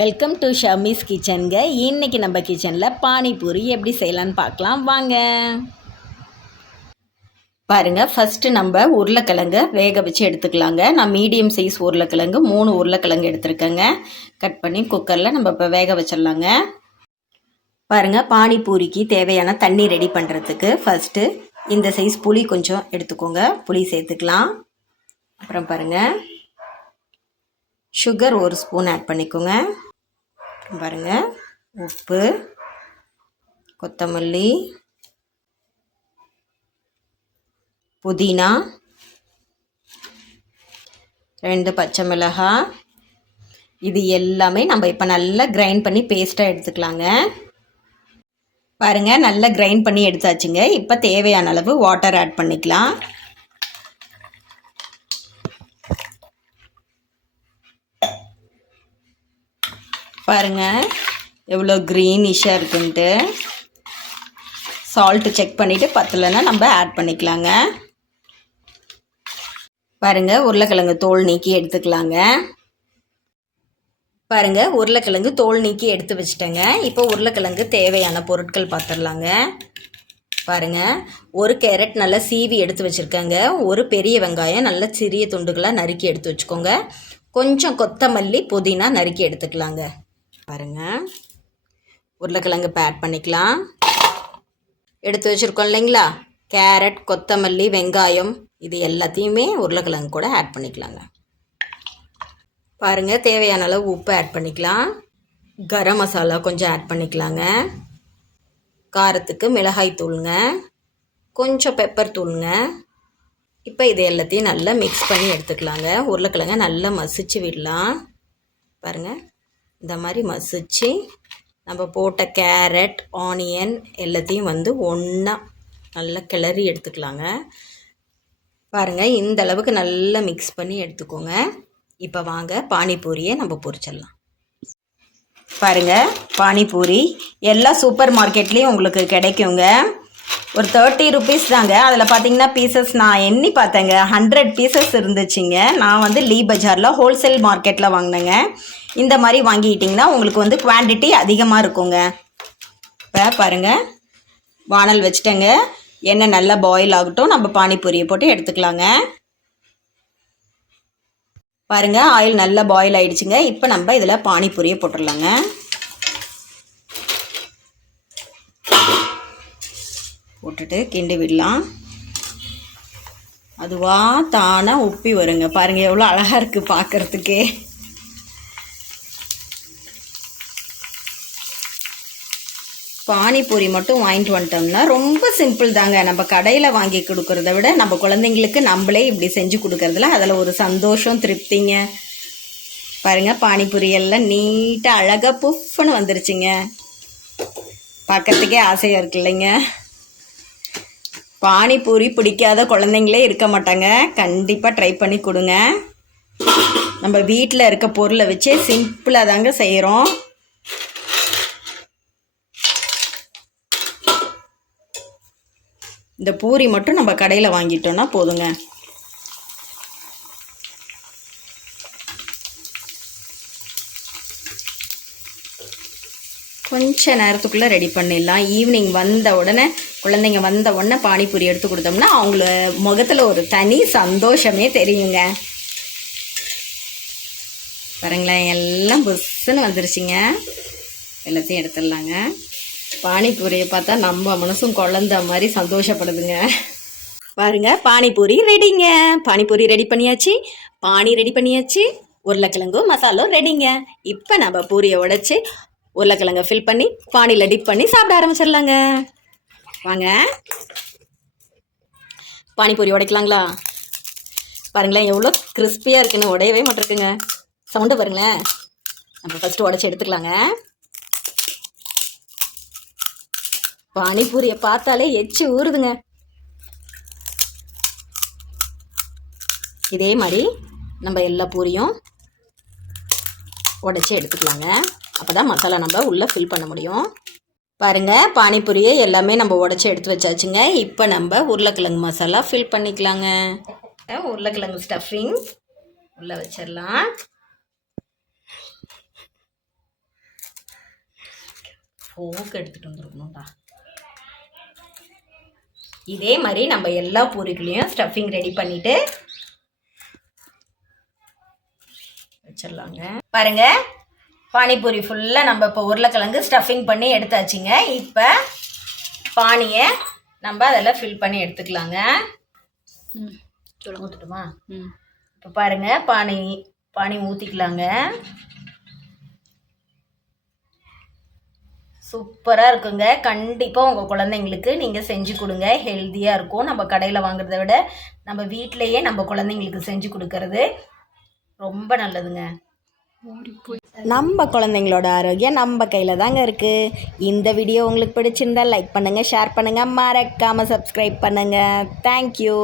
Welcome to ஷமிஸ் கிச்சனுங்க. இன்றைக்கி நம்ம கிச்சனில் பானிபூரி எப்படி செய்யலான்னு பார்க்கலாம் வாங்க. பாருங்கள், ஃபஸ்ட்டு நம்ம உருளைக்கிழங்கு வேக வச்சு எடுத்துக்கலாங்க. நான் மீடியம் சைஸ் உருளைக்கிழங்கு 3 உருளைக்கிழங்கு எடுத்துருக்கேங்க. கட் பண்ணி குக்கரில் நம்ம இப்போ வேக வச்சிடலாங்க. பாருங்கள், பானிபூரிக்கு தேவையான தண்ணி ரெடி பண்ணுறதுக்கு ஃபஸ்ட்டு இந்த சைஸ் புளி கொஞ்சம் எடுத்துக்கோங்க. புளி சேர்த்துக்கலாம். அப்புறம் பாருங்கள், சுகர் 1 ஸ்பூன் ஆட் பண்ணிக்கோங்க. பாருங்கள், உப்பு, கொத்தமல்லி, புதினா, 2 பச்சை மிளகாய். இது எல்லாமே நம்ம இப்போ நல்லா கிரைண்ட் பண்ணி பேஸ்ட்டாக எடுத்துக்கலாங்க. பாருங்கள், நல்லா கிரைண்ட் பண்ணி எடுத்தாச்சுங்க. இப்போ தேவையான அளவு வாட்டர் ஆட் பண்ணிக்கலாம். பாருங்கள் எவ்வளோ க்ரீனிஷாக இருக்குன்ட்டு. சால்ட்டு செக் பண்ணிவிட்டு பத்தலைன்னா நம்ம ஆட் பண்ணிக்கலாங்க. பாருங்கள், உருளைக்கிழங்கு தோல் நீக்கி எடுத்துக்கலாங்க. பாருங்கள், உருளைக்கிழங்கு தோல் நீக்கி எடுத்து வச்சுட்டேங்க. இப்போ உருளைக்கிழங்கு தேவையான பொருட்கள் பார்த்துடலாங்க. பாருங்கள், 1 கேரட் நல்லா சீவி எடுத்து வச்சுருக்கேங்க. 1 பெரிய வெங்காயம் நல்ல சிறிய துண்டுகளாக நறுக்கி எடுத்து வச்சுக்கோங்க. கொஞ்சம் கொத்தமல்லி, புதினா நறுக்கி எடுத்துக்கலாங்க. பாருங்கள், உருளைக்கிழங்கு இப்போ ஆட் பண்ணிக்கலாம். எடுத்து வச்சுருக்கோம் இல்லைங்களா, கேரட், கொத்தமல்லி, வெங்காயம், இது எல்லாத்தையுமே உருளைக்கிழங்கு கூட ஆட் பண்ணிக்கலாங்க. பாருங்கள், தேவையான அளவு உப்பு ஆட் பண்ணிக்கலாம். கரம் மசாலா கொஞ்சம் ஆட் பண்ணிக்கலாங்க. காரத்துக்கு மிளகாய் தூளுங்க, கொஞ்சம் பெப்பர் தூளுங்க. இப்போ இது எல்லாத்தையும் நல்லா மிக்ஸ் பண்ணி எடுத்துக்கலாங்க. உருளைக்கிழங்க நல்லா மசிச்சு விடலாம். பாருங்கள், இந்த மாதிரி மசிச்சு நம்ம போட்ட கேரட், ஆனியன் எல்லாத்தையும் ஒன்றா நல்லா கிளறி எடுத்துக்கலாங்க. பாருங்கள், இந்த அளவுக்கு நல்லா மிக்ஸ் பண்ணி எடுத்துக்கோங்க. இப்போ வாங்க பானிபூரியை நம்ம பொரிச்சிடலாம். பாருங்கள், பானிபூரி எல்லா சூப்பர் மார்க்கெட்லேயும் உங்களுக்கு கிடைக்குங்க. ஒரு 30 ருபீஸ் தாங்க. அதில் பார்த்தீங்கன்னா பீசஸ் நான் எண்ணி பார்த்தேங்க, 100 பீசஸ் இருந்துச்சுங்க. நான் லீ பஜாரில் ஹோல்சேல் மார்க்கெட்டில் வாங்கினேங்க. இந்த மாதிரி வாங்கிக்கிட்டிங்கன்னா உங்களுக்கு குவான்டிட்டி அதிகமாக இருக்குங்க. இப்போ பாருங்கள், வானல் வச்சுட்டேங்க. எண்ணெய் நல்லா பாயில் ஆகட்டும், நம்ம பானிபூரியை போட்டு எடுத்துக்கலாங்க. பாருங்கள், ஆயில் நல்லா பாயில் ஆகிடுச்சுங்க. இப்போ நம்ம இதில் பானிபூரியை போட்டுடலாங்க. போட்டுட்டு கிண்டி விடலாம். அதுவாக தானாக உப்பி வருங்க. பாருங்கள், எவ்வளோ அழகாக இருக்குது பார்க்குறதுக்கே. பானிபூரி மட்டும் வாங்கிட்டு வந்துட்டோம்னா ரொம்ப சிம்பிள் தாங்க. நம்ம கடையில் வாங்கி கொடுக்குறத விட நம்ம குழந்தைங்களுக்கு நம்மளே இப்படி செஞ்சு கொடுக்குறதுல அதில் ஒரு சந்தோஷம், திருப்திங்க. பாருங்கள், பானிபூரி எல்லாம் நீட்டாக அழகாக புஃப்னு வந்துருச்சுங்க. பார்க்கறதுக்கே ஆசையாக இருக்கு இல்லைங்க. பானிபூரி பிடிக்காத குழந்தைங்களே இருக்க மாட்டாங்க. கண்டிப்பாக ட்ரை பண்ணி கொடுங்க. நம்ம வீட்டில் இருக்க பொருளை வச்சே சிம்பிளாக தாங்க செய்கிறோம். இந்த பூரி மட்டும் நம்ம கடையில் வாங்கிட்டோன்னா போதுங்க. கொஞ்ச நேரத்துக்குள்ளே ரெடி பண்ணிடலாம். ஈவினிங் வந்த உடனே, குழந்தைங்க வந்த உடனே பானிபூரி எடுத்து கொடுத்தோம்னா அவங்கள முகத்தில் ஒரு தனி சந்தோஷமே தெரியுங்க. பாருங்களேன், எல்லாம் புஷ்ஷுன்னு வந்துருச்சுங்க. எல்லாத்தையும் எடுத்துடலாங்க. பானிபூரியை பார்த்தா நம்ம மனசும் குழந்த மாதிரி சந்தோஷப்படுதுங்க. பாருங்கள், பானிபூரி ரெடிங்க. பானிபூரி ரெடி பண்ணியாச்சு, பானி ரெடி பண்ணியாச்சு, உருளைக்கிழங்கு மசாலும் ரெடிங்க. இப்போ நம்ம பூரியை உடைச்சி உருளைக்கிழங்கை ஃபில் பண்ணி பானியில் டிப் பண்ணி சாப்பிட ஆரம்பிச்சிடலாங்க. வாங்க, பானிபூரி உடைக்கலாங்களா? பாருங்களேன், எவ்வளோ கிறிஸ்பியாக இருக்குன்னு, உடையவே மாட்டிருக்குங்க. சவுண்டு பாருங்களேன். நம்ம ஃபஸ்ட்டு உடைச்சி எடுத்துக்கலாங்க. பானிபூரியை பார்த்தாலே எச்சு ஊறுதுங்க. இதே மாதிரி நம்ம எல்லா பூரியும் உடைச்சி எடுத்துக்கலாங்க. அப்போ தான் மசாலா நம்ம உள்ளே ஃபில் பண்ண முடியும். பாருங்கள், பானிபூரியை எல்லாமே நம்ம உடைச்சி எடுத்து வச்சாச்சுங்க. இப்போ நம்ம உருளைக்கிழங்கு மசாலா ஃபில் பண்ணிக்கலாங்க. உருளைக்கிழங்கு ஸ்டஃபிங் உள்ளே வச்சிடலாம். ஃபோக் எடுத்துகிட்டு வந்துருக்கணும்டா. இதே மாதிரி நம்ம எல்லா பூரிக்குள்ளேயும் ஸ்டஃபிங் ரெடி பண்ணிவிட்டு வச்சிடலாங்க. பாருங்க, பானிபூரி ஃபுல்லாக நம்ம இப்போ உருளைக்கிழங்கு ஸ்டஃபிங் பண்ணி எடுத்தாச்சுங்க. இப்போ பானியை நம்ம அதில் ஃபில் பண்ணி எடுத்துக்கலாங்க. ஊற்றட்டுமா? இப்போ பாருங்கள், பானி ஊற்றிக்கலாங்க. சூப்பராக இருக்குங்க. கண்டிப்பாக உங்கள் குழந்தைங்களுக்கு நீங்கள் செஞ்சு கொடுங்க. ஹெல்த்தியாக இருக்கும். நம்ம கடையில் வாங்குறத விட நம்ம வீட்டிலையே நம்ம குழந்தைங்களுக்கு செஞ்சு கொடுக்கறது ரொம்ப நல்லதுங்க. நம்ம குழந்தைங்களோட ஆரோக்கியம் நம்ம கையில் தாங்க இருக்குது. இந்த வீடியோ உங்களுக்கு பிடிச்சிருந்தால் லைக் பண்ணுங்கள், ஷேர் பண்ணுங்கள், மறக்காமல் சப்ஸ்கிரைப் பண்ணுங்கள். தேங்க்யூ.